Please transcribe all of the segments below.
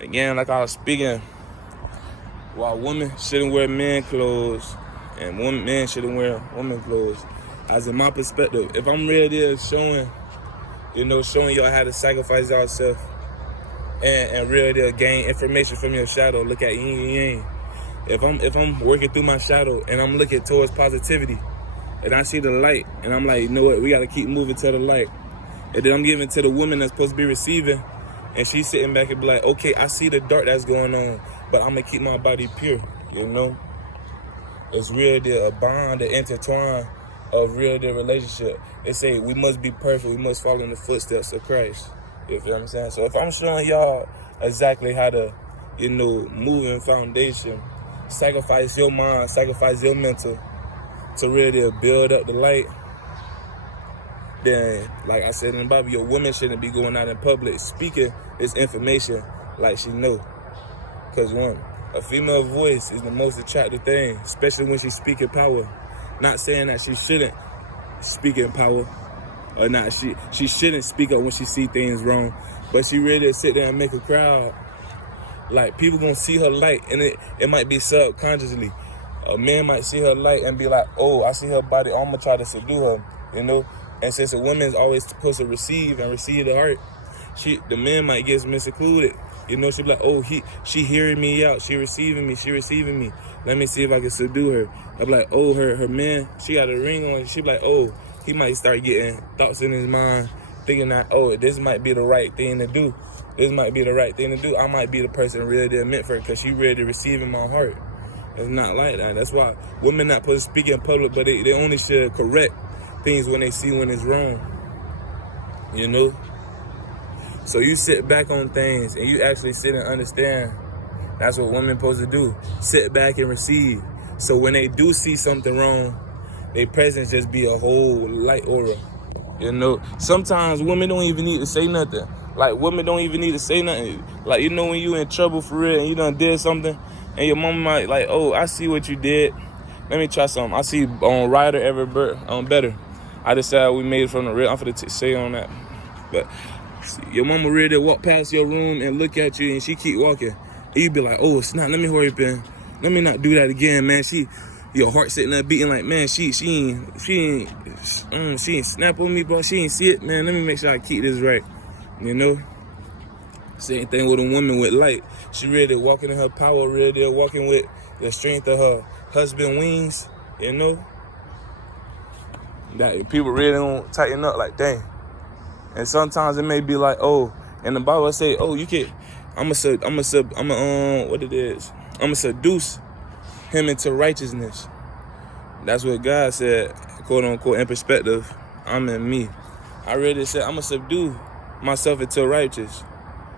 Again, like I was speaking, while women shouldn't wear men clothes and men shouldn't wear women clothes. As in my perspective, if I'm really showing y'all how to sacrifice yourself and really gain information from your shadow, look at Ying and Yang. If I'm working through my shadow and I'm looking towards positivity and I see the light and I'm like, you know what, we gotta keep moving to the light. And then I'm giving to the woman that's supposed to be receiving, and she's sitting back and be like, okay, I see the dark that's going on, but I'm gonna keep my body pure, It's really a bond, an intertwine of real the relationship. They say we must be perfect, we must follow in the footsteps of Christ. You feel what I'm saying? So if I'm showing y'all exactly how to, move in foundation, sacrifice your mind, sacrifice your mental to really build up the light, then, like I said in the Bible, your woman shouldn't be going out in public speaking this information like she know. Because a female voice is the most attractive thing, especially when she's speaking power. Not saying that she shouldn't speak in power, or not she shouldn't speak up when she see things wrong, but she really sit there and make a crowd. Like, people gonna see her light, and it might be subconsciously. A man might see her light and be like, oh, I see her body, I'm gonna try to subdue her, And since a woman's always supposed to receive the heart, the man might get miscluded. She be like, oh, she hearing me out, she receiving me. Let me see if I can subdue her. I be like, oh, her man, she got a ring on. She be like, oh, he might start getting thoughts in his mind, thinking that, oh, this might be the right thing to do. I might be the person really meant for her because she really receiving my heart. It's not like that. That's why women not supposed to speak in public, but they only should correct things when they see when it's wrong. So you sit back on things and you actually sit and understand. That's what women supposed to do. Sit back and receive. So when they do see something wrong, their presence just be a whole light aura. Sometimes women don't even need to say nothing. Like, women don't even need to say nothing. Like, when you in trouble for real and you done did something, and your mama might like, oh, I see what you did. Let me try something. I see on Ryder Better. I decided we made it from the real. I'm finna say on that. But your mama really walk past your room and look at you, and she keep walking. And you be like, oh, snap, let me hurry up and let me not do that again, man. Your heart sitting there beating like, man, she ain't snap on me, bro. She ain't see it, man. Let me make sure I keep this right. Same thing with a woman with light. She really walking in her power, really walking with the strength of her husband wings, That people really don't tighten up like, dang. And sometimes it may be like, oh, and the Bible say, oh, you can't, I'ma seduce him into righteousness. That's what God said, quote unquote, in perspective. I'm in me. I really said, I'ma subdue myself into righteous.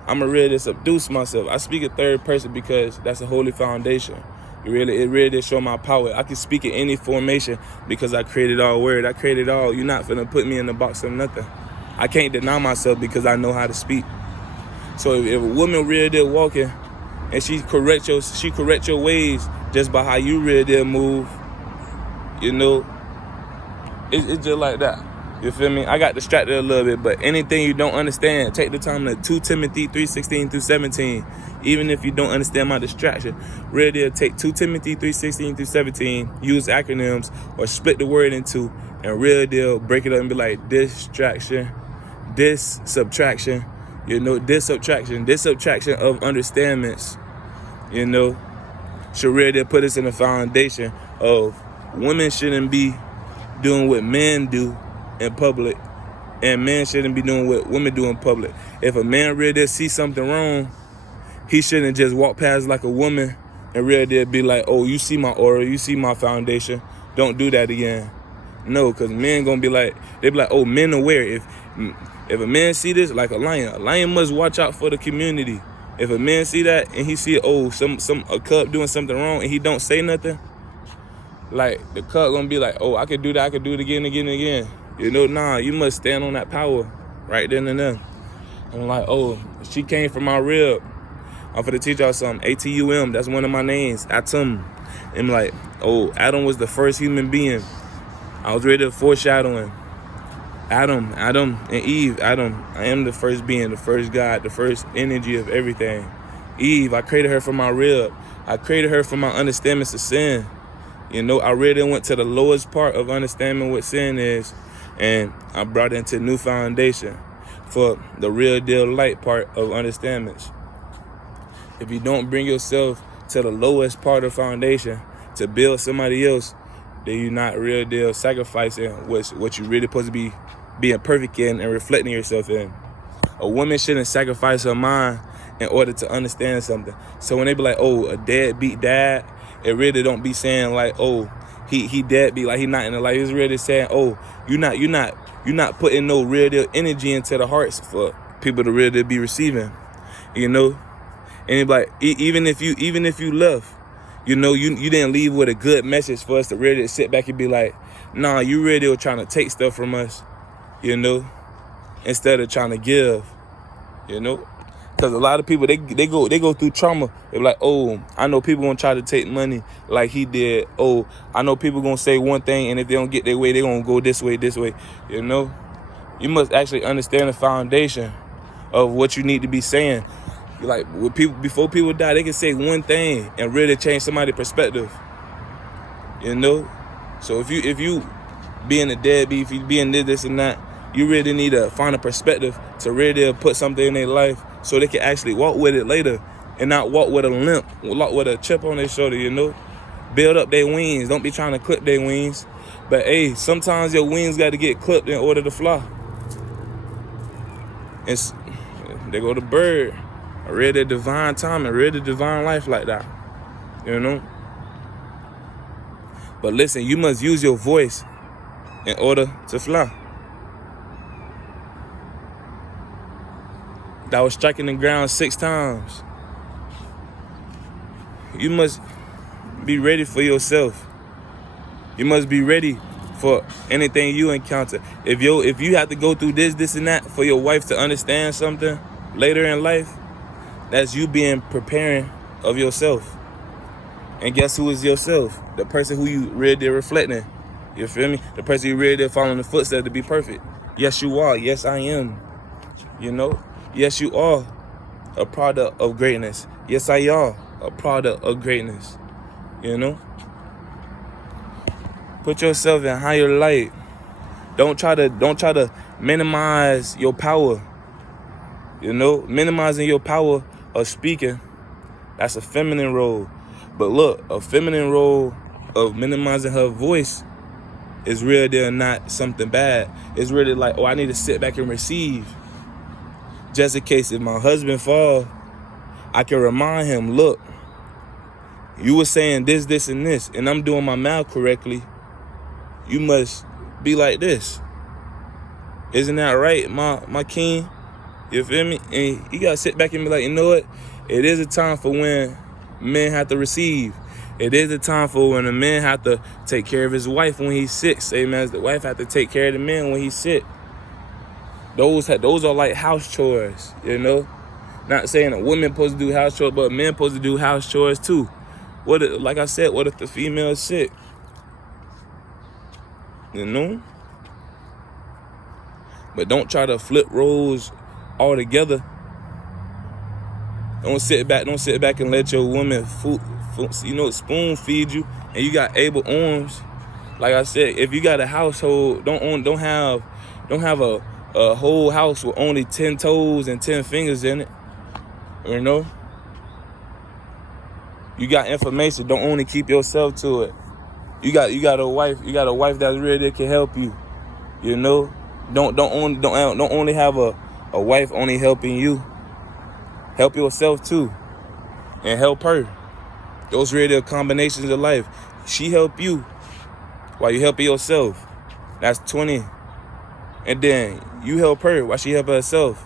I'ma really seduce myself. I speak in third person because that's a holy foundation. It really show my power. I can speak in any formation because I created all word. I created all. You're not finna put me in the box of nothing. I can't deny myself because I know how to speak. So if a woman really walking and she correct your ways just by how you really move, it's just like that. You feel me? I got distracted a little bit, but anything you don't understand, take the time to 2 Timothy 3:16 through 17. Even if you don't understand my distraction, really take 2 Timothy 3:16 through 17, use acronyms or split the word in two, and really break it up and be like, distraction, this subtraction, this subtraction of understandings, should really put us in the foundation of women shouldn't be doing what men do in public, and men shouldn't be doing what women do in public. If a man really sees something wrong, he shouldn't just walk past like a woman and really be like, oh, you see my aura, you see my foundation, don't do that again. No, because men gonna be like, they be like, oh, men aware. If a man see this, like a lion must watch out for the community. If a man see that and he see, oh, a cub doing something wrong and he don't say nothing, like, the cub gonna be like, oh, I could do that, I could do it again and again. Nah, you must stand on that power right then and there. I'm like, oh, she came from my rib. I'm finna teach y'all something. ATUM, that's one of my names, Atum. And like, oh, Adam was the first human being. I was ready to foreshadowing. Adam and Eve, Adam. I am the first being, the first God, the first energy of everything. Eve, I created her from my rib. I created her from my understanding of sin. You know, I really went to the lowest part of understanding what sin is, and I brought it into a new foundation for the real deal light part of understandings. If you don't bring yourself to the lowest part of foundation to build somebody else, then you're not real deal sacrificing what you really supposed to be being perfect in and reflecting yourself in. A woman shouldn't sacrifice her mind in order to understand something. So when they be like, oh, a deadbeat dad, it really don't be saying like, oh, he deadbeat, like he not in the life. It's really saying, oh, you're not putting no real deal energy into the hearts for people to really be receiving, you know. And it be like, even if you left, you know, you didn't leave with a good message for us to really sit back and be like, nah, you really were trying to take stuff from us, you know, instead of trying to give, you know. Because a lot of people, they go through trauma. They're like, oh, I know people gonna try to take money like he did. Oh, I know people gonna say one thing, and if they don't get their way, they gonna go this way, you know. You must actually understand the foundation of what you need to be saying. Like, with people, before people die, they can say one thing and really change somebody's perspective, you know. So if you being a deadbeat, if you being this and that, you really need to find a perspective to really put something in their life so they can actually walk with it later and not walk with a limp, walk with a chip on their shoulder, you know. Build up their wings. Don't be trying to clip their wings. But hey, sometimes your wings got to get clipped in order to fly. And they go to bird. I read the divine time and read the divine life like that, you know. But listen, you must use your voice in order to fly. That was striking the ground 6 times. You must be ready for yourself. You must be ready for anything you encounter. If you have to go through this and that for your wife to understand something later in life, that's you being preparing of yourself. And guess who is yourself? The person who you really reflecting. You feel me? The person you really following the footsteps to be perfect. Yes, you are. Yes, I am. You know? Yes, you are a product of greatness. Yes, I are a product of greatness. You know? Put yourself in higher light. Don't try to minimize your power. You know? Minimizing your power of speaking, that's a feminine role. But look, a feminine role of minimizing her voice is really not something bad. It's really like, oh, I need to sit back and receive. Just in case if my husband fall, I can remind him, look, you were saying this, and this, and I'm doing my mouth correctly. You must be like this. Isn't that right, my king? You feel me? And you gotta sit back and be like, you know what? It is a time for when men have to receive. It is a time for when a man have to take care of his wife when he's sick. Same as the wife have to take care of the man when he's sick. Those are like house chores, you know? Not saying a woman supposed to do house chores, but men supposed to do house chores too. Like I said, what if the female is sick? You know? But don't try to flip roles all together. Don't sit back and let your woman spoon feed you, and you got able arms. Like I said, if you got a household, don't have a whole house with only 10 toes and 10 fingers in it. You know? You got information, don't only keep yourself to it. You got a wife that really can help you. You know? Don't only have a wife only helping you. Help yourself too. And help her. Those really are combinations of life. She help you while you helping yourself. That's 20. And then you help her while she help herself.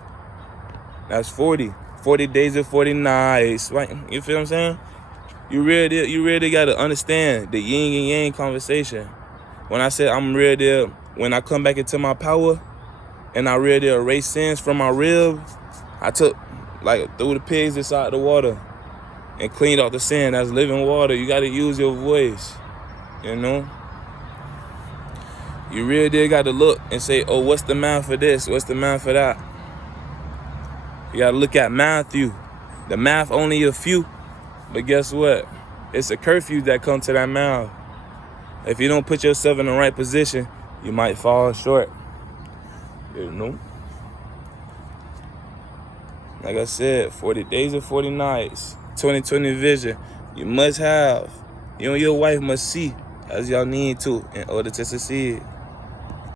That's 40. 40 days and 40 nights. Right? You feel what I'm saying? You really got to understand the yin and yang conversation. When I said I'm really, when I come back into my power and I really erase sins from my rib, I threw the pigs inside the water and cleaned out the sin. That's living water. You got to use your voice, you know? You really got to look and say, oh, what's the math for this? What's the math for that? You got to look at Matthew The math only a few, but guess what? It's a curfew that come to that mouth. If you don't put yourself in the right position, you might fall short. You know? Like I said, 40 days and 40 nights. 2020 vision. You must have. You and your wife must see as y'all need to in order to succeed.